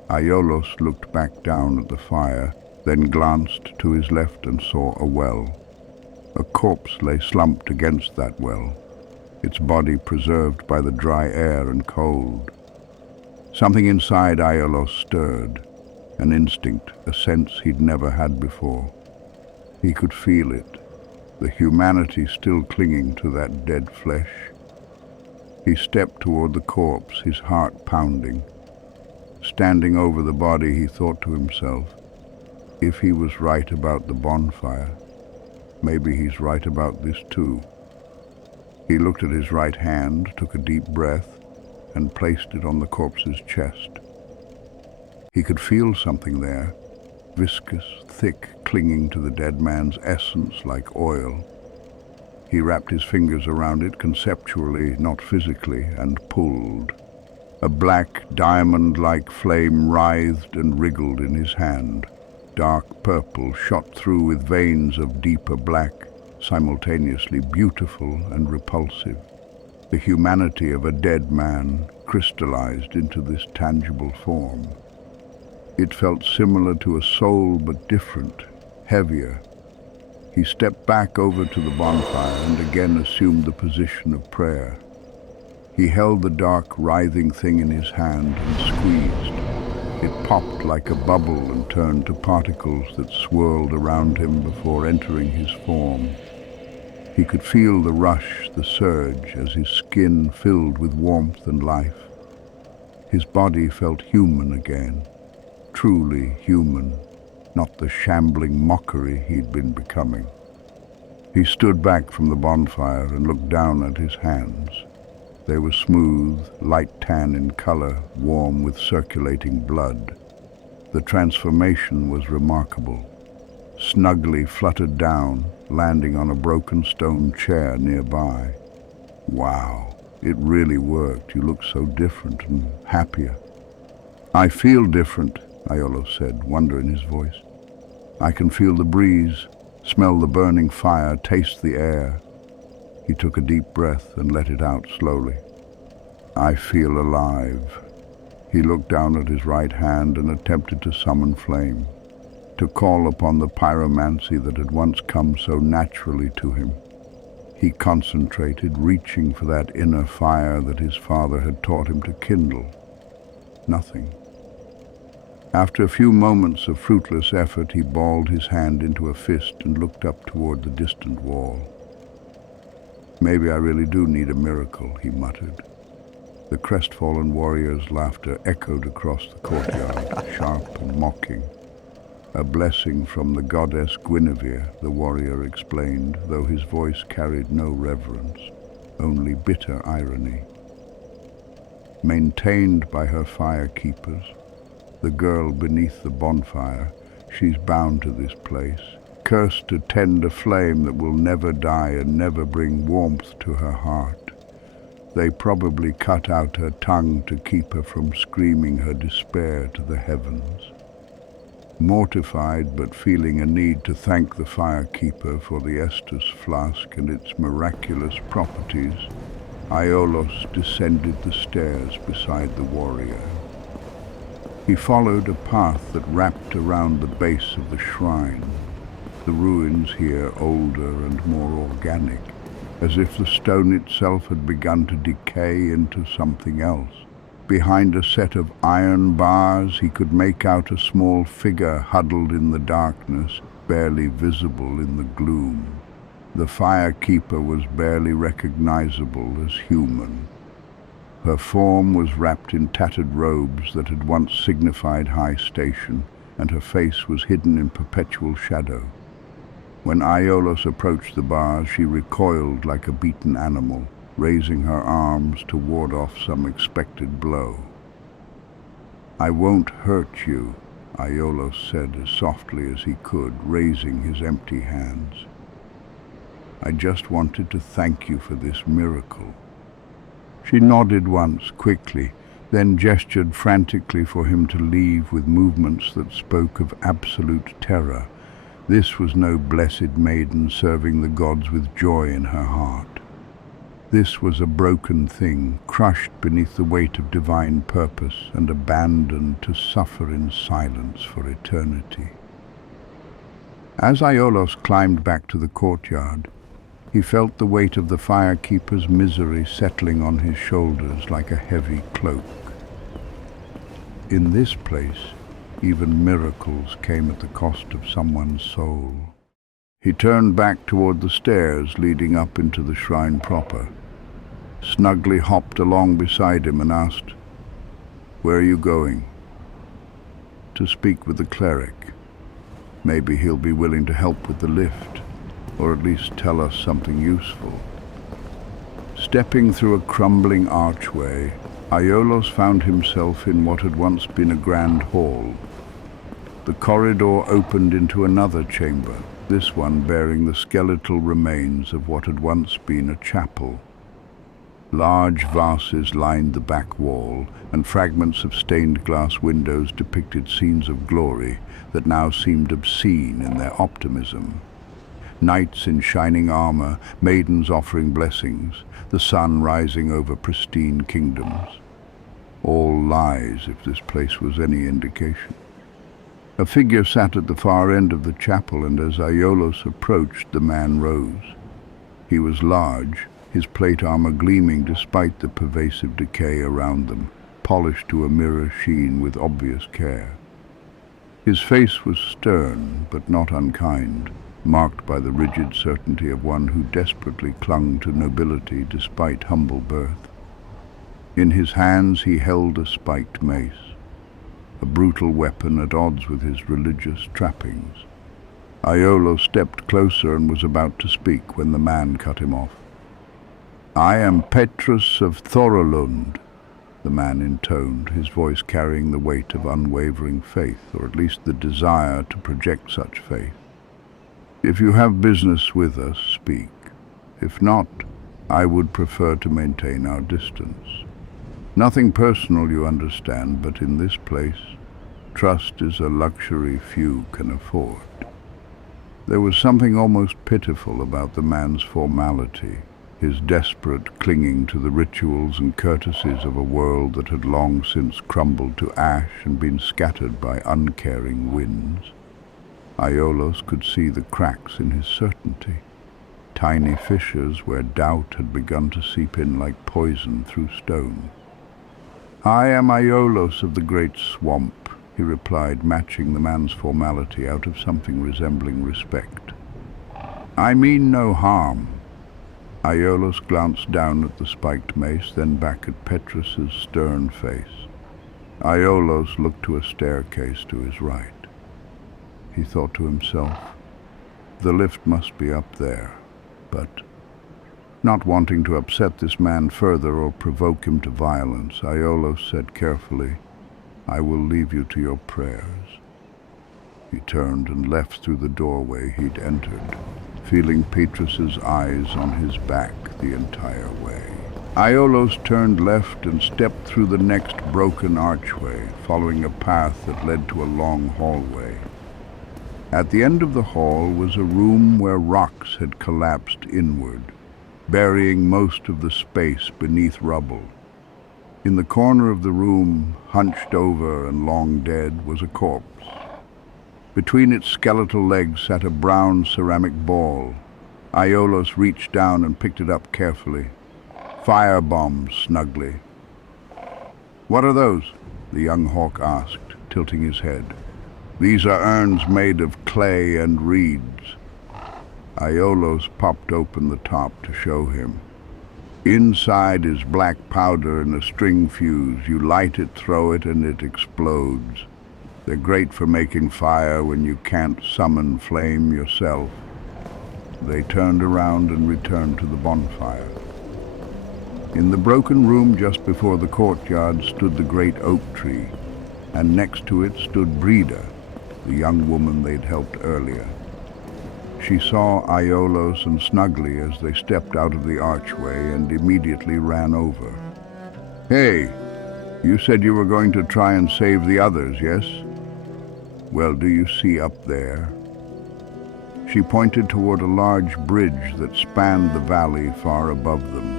Aiolos looked back down at the fire, then glanced to his left and saw a well. A corpse lay slumped against that well, its body preserved by the dry air and cold. Something inside Aiolos stirred, an instinct, a sense he'd never had before. He could feel it, the humanity still clinging to that dead flesh. He stepped toward the corpse, his heart pounding. Standing over the body, he thought to himself, if he was right about the bonfire, maybe he's right about this too. He looked at his right hand, took a deep breath, and placed it on the corpse's chest. He could feel something there, viscous, thick, clinging to the dead man's essence like oil. He wrapped his fingers around it conceptually, not physically, and pulled. A black, diamond-like flame writhed and wriggled in his hand. Dark purple shot through with veins of deeper black, simultaneously beautiful and repulsive. The humanity of a dead man crystallized into this tangible form. It felt similar to a soul, but different, heavier. He stepped back over to the bonfire and again assumed the position of prayer. He held the dark, writhing thing in his hand and squeezed. It popped like a bubble and turned to particles that swirled around him before entering his form. He could feel the rush, the surge, as his skin filled with warmth and life. His body felt human again, truly human, not the shambling mockery he'd been becoming. He stood back from the bonfire and looked down at his hands. They were smooth, light tan in color, warm with circulating blood. The transformation was remarkable. Snugly fluttered down, landing on a broken stone chair nearby. Wow, it really worked. You look so different and happier. I feel different, Iolo said, wonder in his voice. I can feel the breeze, smell the burning fire, taste the air. He took a deep breath and let it out slowly. I feel alive. He looked down at his right hand and attempted to summon flame, to call upon the pyromancy that had once come so naturally to him. He concentrated, reaching for that inner fire that his father had taught him to kindle. Nothing. After a few moments of fruitless effort, he balled his hand into a fist and looked up toward the distant wall. Maybe I really do need a miracle, he muttered. The crestfallen warrior's laughter echoed across the courtyard, sharp and mocking. A blessing from the goddess Guinevere, the warrior explained, though his voice carried no reverence, only bitter irony. Maintained by her fire keepers, the girl beneath the bonfire, she's bound to this place, cursed to tend a flame that will never die and never bring warmth to her heart. They probably cut out her tongue to keep her from screaming her despair to the heavens. Mortified but feeling a need to thank the firekeeper for the Estus flask and its miraculous properties, Aiolos descended the stairs beside the warrior. He followed a path that wrapped around the base of the shrine, the ruins here older and more organic, as if the stone itself had begun to decay into something else. Behind a set of iron bars, he could make out a small figure huddled in the darkness, barely visible in the gloom. The firekeeper was barely recognizable as human. Her form was wrapped in tattered robes that had once signified high station, and her face was hidden in perpetual shadow. When Aiolos approached the bars, she recoiled like a beaten animal, raising her arms to ward off some expected blow. "I won't hurt you," Aiolos said as softly as he could, raising his empty hands. "I just wanted to thank you for this miracle." She nodded once, quickly, then gestured frantically for him to leave with movements that spoke of absolute terror. This was no blessed maiden serving the gods with joy in her heart. This was a broken thing, crushed beneath the weight of divine purpose and abandoned to suffer in silence for eternity. As Aiolos climbed back to the courtyard, he felt the weight of the firekeeper's misery settling on his shoulders like a heavy cloak. In this place, even miracles came at the cost of someone's soul. He turned back toward the stairs leading up into the shrine proper, snugly hopped along beside him and asked, "Where are you going?" "To speak with the cleric. Maybe he'll be willing to help with the lift, or at least tell us something useful." Stepping through a crumbling archway, Aiolos found himself in what had once been a grand hall. The corridor opened into another chamber, this one bearing the skeletal remains of what had once been a chapel. Large vases lined the back wall, and fragments of stained glass windows depicted scenes of glory that now seemed obscene in their optimism. Knights in shining armor, maidens offering blessings, the sun rising over pristine kingdoms. All lies, if this place was any indication. A figure sat at the far end of the chapel, and as Aiolos approached, the man rose. He was large, his plate armor gleaming despite the pervasive decay around them, polished to a mirror sheen with obvious care. His face was stern, but not unkind, marked by the rigid certainty of one who desperately clung to nobility despite humble birth. In his hands he held a spiked mace, a brutal weapon at odds with his religious trappings. Aiolos stepped closer and was about to speak when the man cut him off. "I am Petrus of Thorolund," the man intoned, his voice carrying the weight of unwavering faith, or at least the desire to project such faith. "If you have business with us, speak. If not, I would prefer to maintain our distance. Nothing personal, you understand, but in this place, trust is a luxury few can afford." There was something almost pitiful about the man's formality, his desperate clinging to the rituals and courtesies of a world that had long since crumbled to ash and been scattered by uncaring winds. Aiolos could see the cracks in his certainty, tiny fissures where doubt had begun to seep in like poison through stone. "I am Aiolos of the Great Swamp," he replied, matching the man's formality out of something resembling respect. "I mean no harm." Aiolos glanced down at the spiked mace, then back at Petrus's stern face. Aiolos looked to a staircase to his right. He thought to himself, the lift must be up there, but not wanting to upset this man further or provoke him to violence, Aiolos said carefully, "I will leave you to your prayers." He turned and left through the doorway he'd entered, feeling Petrus's eyes on his back the entire way. Aiolos turned left and stepped through the next broken archway, following a path that led to a long hallway. At the end of the hall was a room where rocks had collapsed inward, burying most of the space beneath rubble. In the corner of the room, hunched over and long dead, was a corpse. Between its skeletal legs sat a brown ceramic ball. Aiolos reached down and picked it up carefully. Firebombs snugly. "What are those?" the young hawk asked, tilting his head. "These are urns made of clay and reeds." Aiolos popped open the top to show him. "Inside is black powder and a string fuse. You light it, throw it, and it explodes. They're great for making fire when you can't summon flame yourself." They turned around and returned to the bonfire. In the broken room just before the courtyard stood the great oak tree, and next to it stood Breda, the young woman they'd helped earlier. She saw Aiolos and Snugly as they stepped out of the archway and immediately ran over. "Hey, you said you were going to try and save the others, yes? Well, do you see up there?" She pointed toward a large bridge that spanned the valley far above them.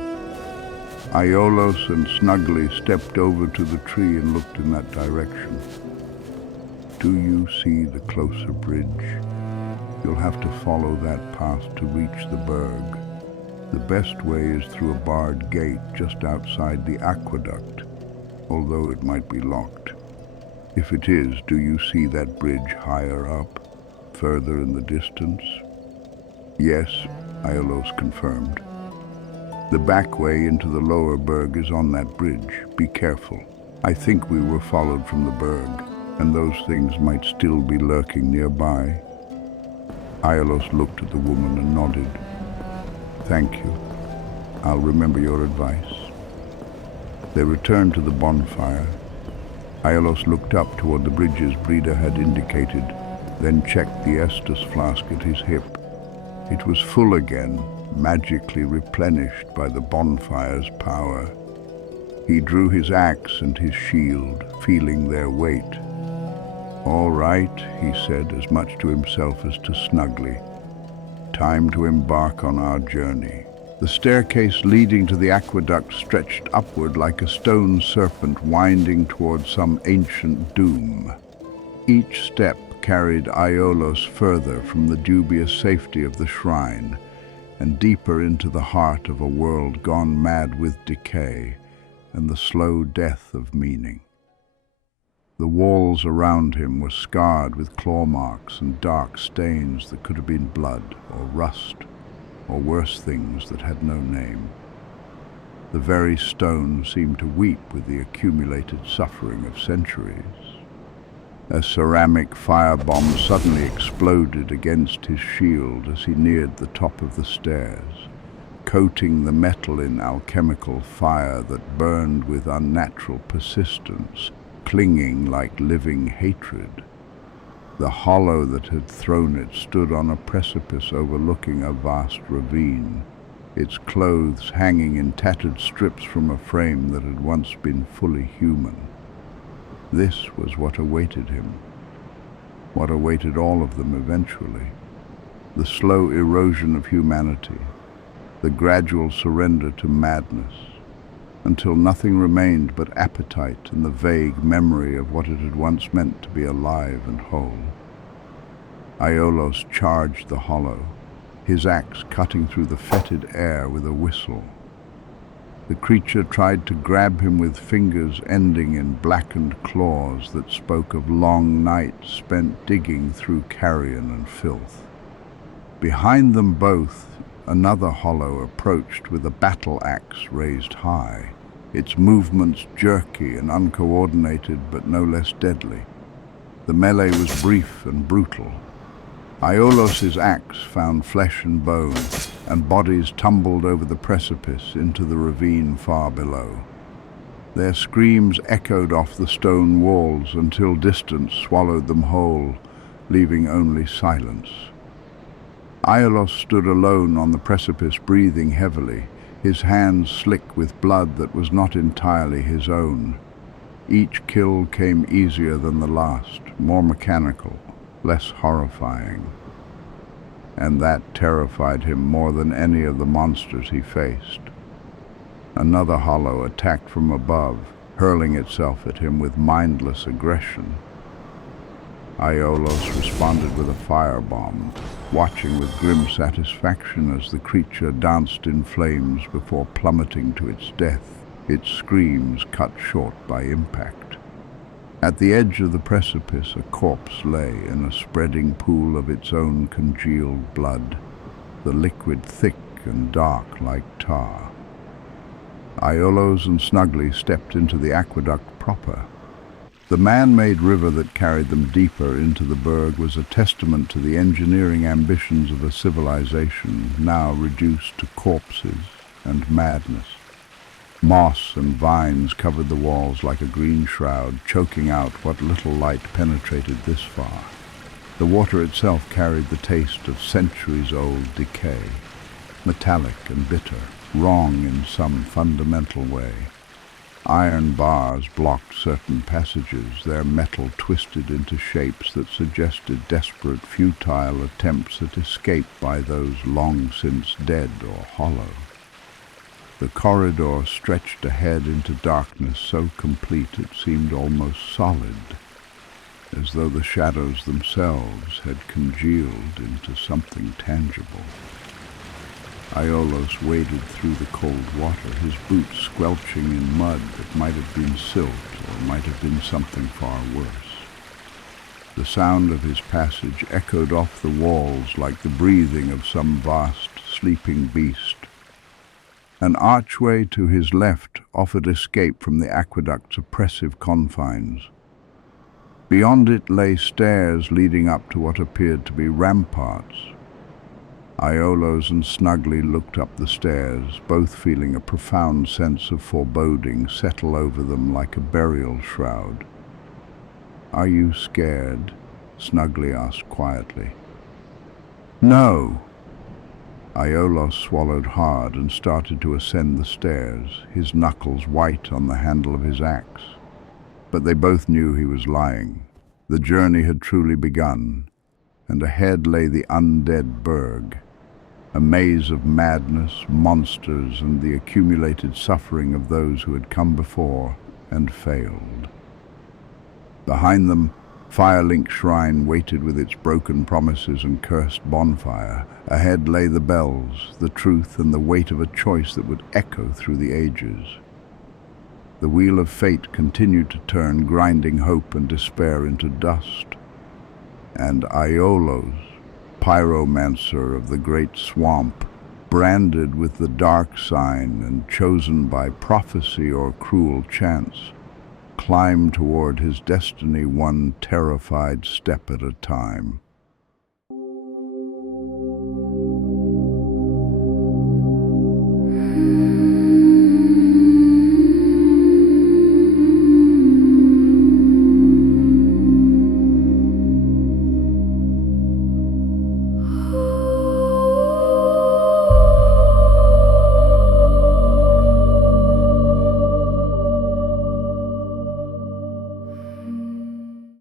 Aiolos and Snugly stepped over to the tree and looked in that direction. "Do you see the closer bridge? You'll have to follow that path to reach the Burg. The best way is through a barred gate just outside the aqueduct, although it might be locked. If it is, do you see that bridge higher up, further in the distance?" "Yes," Aiolos confirmed. "The back way into the lower Burg is on that bridge. Be careful. I think we were followed from the Burg, and those things might still be lurking nearby." Aiolos looked at the woman and nodded. "Thank you. I'll remember your advice." They returned to the bonfire. Aiolos looked up toward the bridges Breda had indicated, then checked the Estus flask at his hip. It was full again, magically replenished by the bonfire's power. He drew his axe and his shield, feeling their weight. "All right," he said, as much to himself as to Snugly. "Time to embark on our journey." The staircase leading to the aqueduct stretched upward like a stone serpent winding toward some ancient doom. Each step carried Aiolos further from the dubious safety of the shrine and deeper into the heart of a world gone mad with decay and the slow death of meaning. The walls around him were scarred with claw marks and dark stains that could have been blood or rust or worse things that had no name. The very stone seemed to weep with the accumulated suffering of centuries. A ceramic firebomb suddenly exploded against his shield as he neared the top of the stairs, coating the metal in alchemical fire that burned with unnatural persistence, clinging like living hatred. The hollow that had thrown it stood on a precipice overlooking a vast ravine, its clothes hanging in tattered strips from a frame that had once been fully human. This was what awaited him, what awaited all of them eventually. The slow erosion of humanity, the gradual surrender to madness, until nothing remained but appetite and the vague memory of what it had once meant to be alive and whole. Aiolos charged the hollow, his axe cutting through the fetid air with a whistle. The creature tried to grab him with fingers ending in blackened claws that spoke of long nights spent digging through carrion and filth. Behind them both, another hollow approached with a battle axe raised high, its movements jerky and uncoordinated but no less deadly. The melee was brief and brutal. Aiolos's axe found flesh and bone, and bodies tumbled over the precipice into the ravine far below. Their screams echoed off the stone walls until distance swallowed them whole, leaving only silence. Aiolos stood alone on the precipice, breathing heavily, his hands slick with blood that was not entirely his own. Each kill came easier than the last, more mechanical, less horrifying. And that terrified him more than any of the monsters he faced. Another hollow attacked from above, hurling itself at him with mindless aggression. Aiolos responded with a firebomb, watching with grim satisfaction as the creature danced in flames before plummeting to its death, its screams cut short by impact. At the edge of the precipice, a corpse lay in a spreading pool of its own congealed blood, the liquid thick and dark like tar. Aiolos and Snuggly stepped into the aqueduct proper. The man-made river that carried them deeper into the Burg was a testament to the engineering ambitions of a civilization now reduced to corpses and madness. Moss and vines covered the walls like a green shroud, choking out what little light penetrated this far. The water itself carried the taste of centuries-old decay, metallic and bitter, wrong in some fundamental way. Iron bars blocked certain passages, their metal twisted into shapes that suggested desperate, futile attempts at escape by those long since dead or hollow. The corridor stretched ahead into darkness so complete it seemed almost solid, as though the shadows themselves had congealed into something tangible. Aiolos waded through the cold water, his boots squelching in mud that might have been silt or might have been something far worse. The sound of his passage echoed off the walls like the breathing of some vast, sleeping beast. An archway to his left offered escape from the aqueduct's oppressive confines. Beyond it lay stairs leading up to what appeared to be ramparts. Aiolos and Snuggly looked up the stairs, both feeling a profound sense of foreboding settle over them like a burial shroud. "Are you scared?" Snuggly asked quietly. "No." Aiolos swallowed hard and started to ascend the stairs, his knuckles white on the handle of his axe. But they both knew he was lying. The journey had truly begun, and ahead lay the undead Burg, a maze of madness, monsters, and the accumulated suffering of those who had come before and failed. Behind them, Firelink Shrine waited with its broken promises and cursed bonfire. Ahead lay the bells, the truth and the weight of a choice that would echo through the ages. The wheel of fate continued to turn, grinding hope and despair into dust. And Iolos, pyromancer of the great swamp, branded with the dark sign and chosen by prophecy or cruel chance, climbed toward his destiny one terrified step at a time.